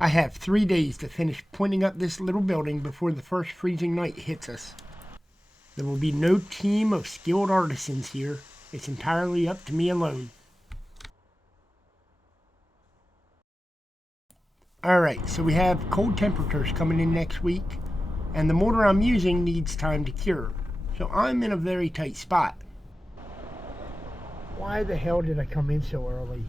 I have 3 days to finish pointing up this little building before the first freezing night hits us. There will be no team of skilled artisans here. It's entirely up to me alone. Alright, so we have cold temperatures coming in next week, and the mortar I'm using needs time to cure. So I'm in a very tight spot. Why the hell did I come in so early?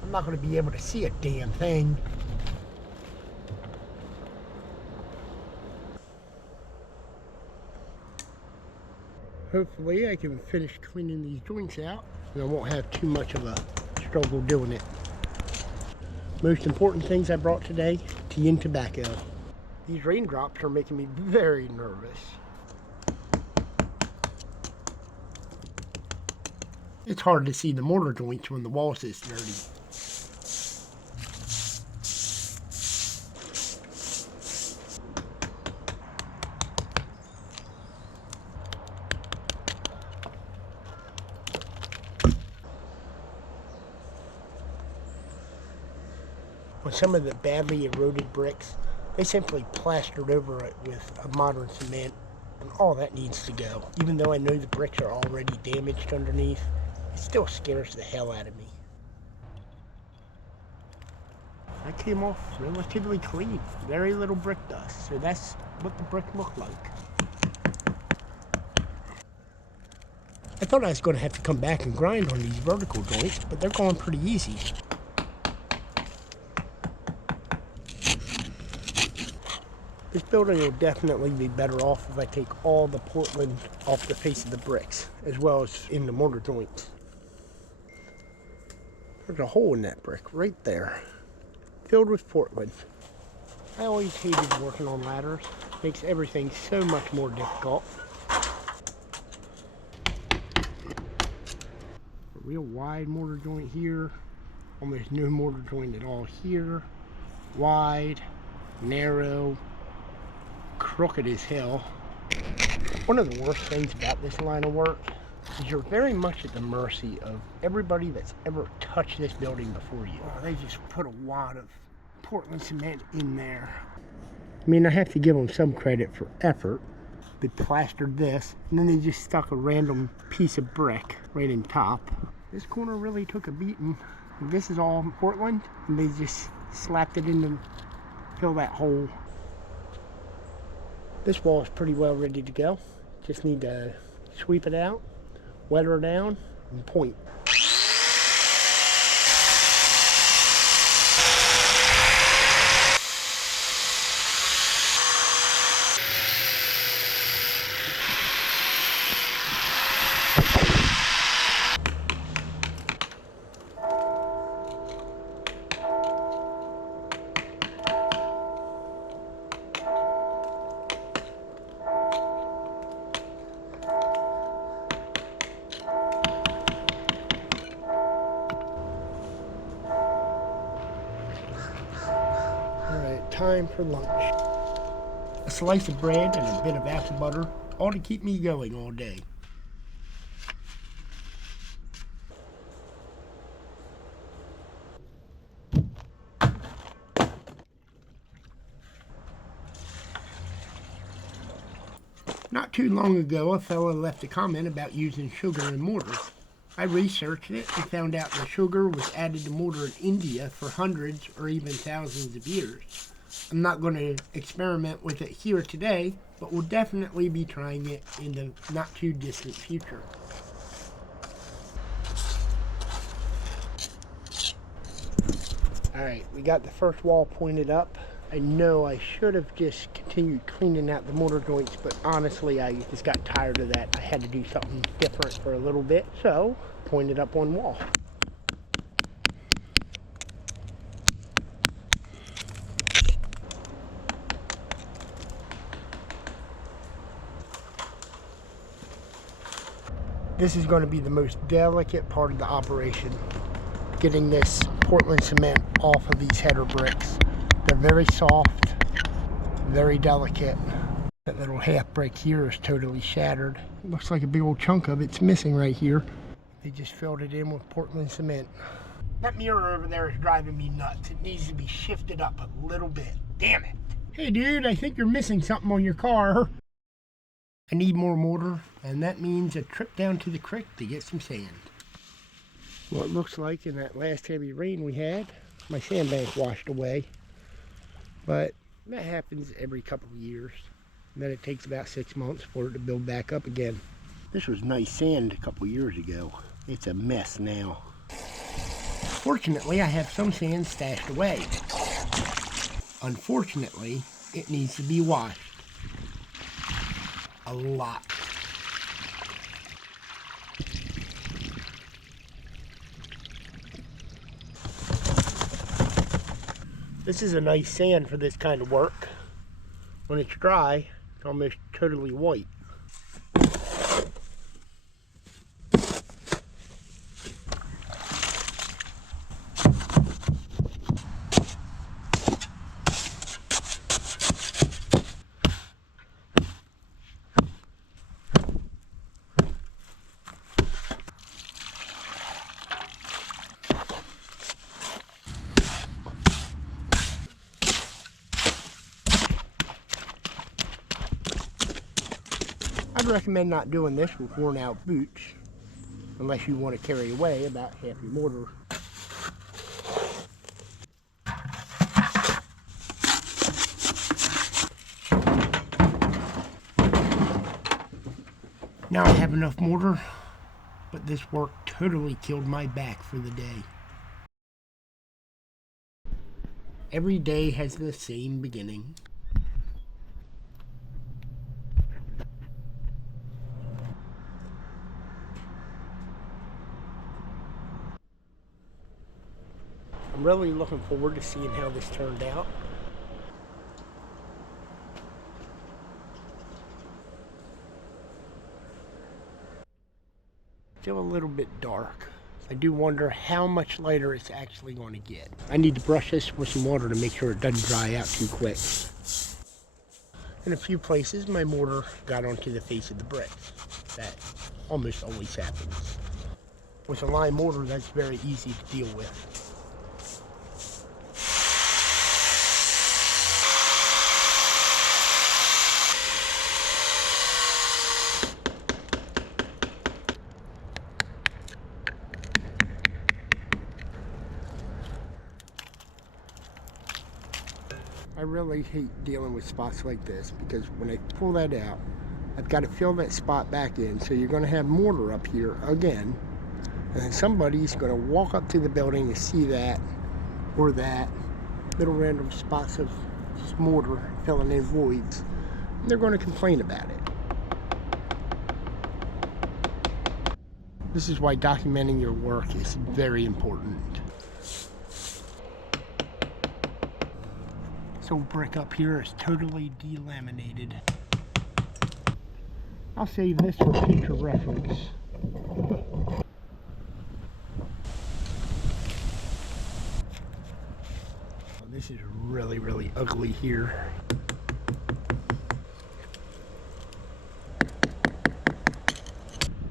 I'm not going to be able to see a damn thing. Hopefully I can finish cleaning these joints out and I won't have too much of a struggle doing it. Most important things I brought today, tea and tobacco. These raindrops are making me very nervous. It's hard to see the mortar joints when the wall's this dirty. On some of the badly eroded bricks, they simply plastered over it with a modern cement, and all that needs to go. Even though I know the bricks are already damaged underneath, it still scares the hell out of me. That came off relatively clean. Very little brick dust, so that's what the brick looked like. I thought I was going to have to come back and grind on these vertical joints, but they're going pretty easy. This building will definitely be better off if I take all the Portland off the face of the bricks, as well as in the mortar joints. There's a hole in that brick right there, filled with Portland. I always hated working on ladders. It makes everything so much more difficult. A real wide mortar joint here, almost no mortar joint at all here. Wide, narrow, crooked as hell. One of the worst things about this line of work is you're very much at the mercy of everybody that's ever touched this building before you. Oh, they just put a wad of Portland cement in there. I mean, I have to give them some credit for effort. They plastered this, and then they just stuck a random piece of brick right in top. This corner really took a beating. This is all Portland, and they just slapped it in to fill that hole. This wall is pretty well ready to go. Just need to sweep it out, wet her down, and point. Time for lunch. A slice of bread and a bit of apple butter, all to keep me going all day. Not too long ago, a fellow left a comment about using sugar in mortars. I researched it and found out the sugar was added to mortar in India for hundreds or even thousands of years. I'm not going to experiment with it here today, but we'll definitely be trying it in the not too distant future. Alright, we got the first wall pointed up. I know I should have just continued cleaning out the mortar joints, but honestly I just got tired of that. I had to do something different for a little bit, so pointed up one wall. This is going to be the most delicate part of the operation, getting this Portland cement off of these header bricks. They're very soft, very delicate. That little half brick here is totally shattered. It looks like a big old chunk of it's missing right here. They just filled it in with Portland cement. That mirror over there is driving me nuts. It needs to be shifted up a little bit. Damn it. Hey dude, I think you're missing something on your car. I need more mortar, and that means a trip down to the creek to get some sand. Well, it looks like in that last heavy rain we had, my sandbank washed away. But that happens every couple of years. And then it takes about 6 months for it to build back up again. This was nice sand a couple years ago. It's a mess now. Fortunately, I have some sand stashed away. Unfortunately, it needs to be washed. A lot. This is a nice sand for this kind of work. When it's dry, it's almost totally white. I'd recommend not doing this with worn out boots unless you want to carry away about half your mortar. Now I have enough mortar, but this work totally killed my back for the day. Every day has the same beginning. I'm really looking forward to seeing how this turned out. Still a little bit dark. I do wonder how much lighter it's actually going to get. I need to brush this with some water to make sure it doesn't dry out too quick. In a few places, my mortar got onto the face of the bricks. That almost always happens. With a lime mortar, that's very easy to deal with. I really hate dealing with spots like this because when I pull that out, I've got to fill that spot back in. So you're going to have mortar up here again. And then somebody's going to walk up to the building and see that or that little random spots of mortar filling in voids. And they're going to complain about it. This is why documenting your work is very important. This old brick up here is totally delaminated. I'll save this for future reference. This is really, really ugly here.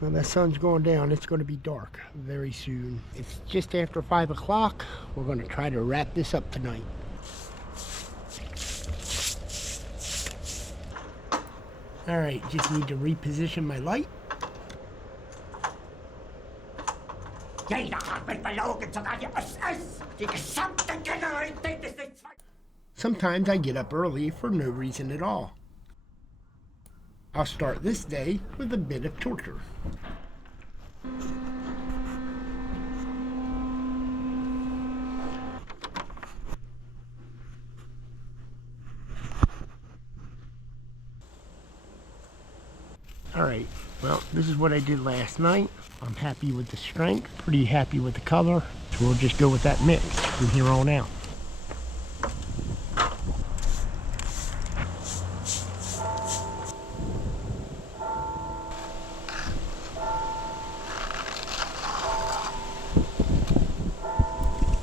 Well, that sun's going down. It's going to be dark very soon. It's just after 5 o'clock. We're going to try to wrap this up tonight. Alright, just need to reposition my light. Sometimes I get up early for no reason at all. I'll start this day with a bit of torture. Alright, well, this is what I did last night. I'm happy with the strength, pretty happy with the color, so we'll just go with that mix from here on out.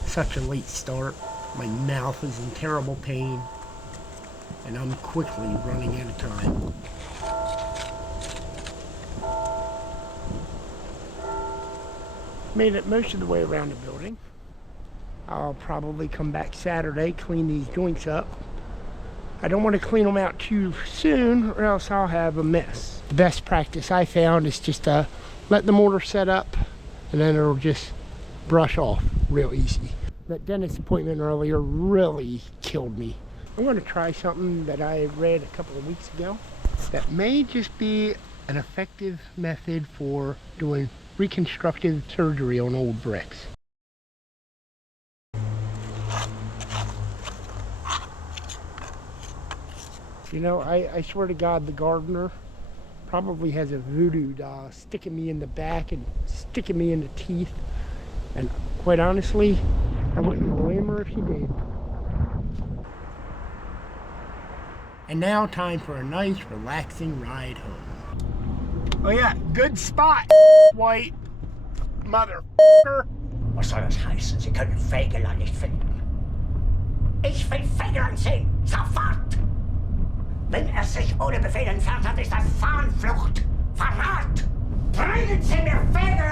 Such a late start. My mouth is in terrible pain, and I'm quickly running out of time. Made it most of the way around the building. I'll probably come back Saturday, clean these joints up. I don't want to clean them out too soon or else I'll have a mess. The best practice I found is just let the mortar set up and then it'll just brush off real easy. That dentist appointment earlier really killed me. I'm going to try something that I read a couple of weeks ago that may just be an effective method for doing reconstructive surgery on old bricks. You know, I swear to God, the gardener probably has a voodoo doll sticking me in the back and sticking me in the teeth. And quite honestly, I wouldn't blame her if she did. And now time for a nice, relaxing ride home. Oh yeah, good spot, white motherfucker. Was soll das heißen? Sie können Fegelein nicht finden. Ich will Fegelein sehen, sofort! Wenn er sich ohne Befehl entfernt hat, ist das Fahnenflucht, Verrat! Bringen Sie mir Fegelein!